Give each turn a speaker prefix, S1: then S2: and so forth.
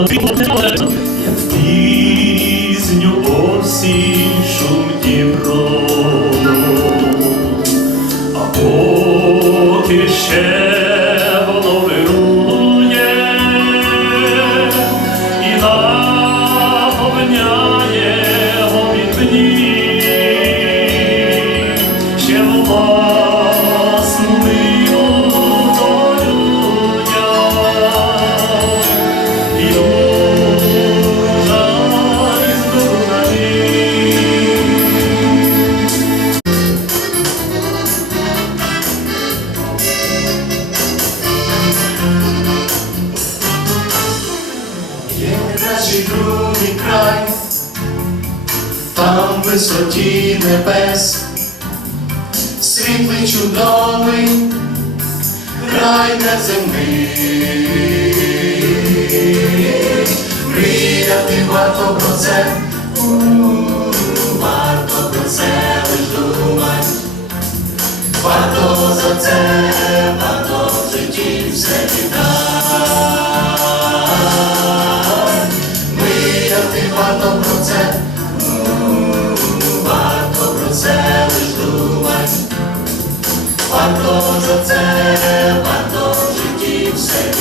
S1: Як пізню осінь
S2: кращий другий край, там в висоті небес, світлий чудовий, край землі, Мріяти варто про це, варто про це Ти варто про це, варто про це лиш думать, варто за це, варто в житті все.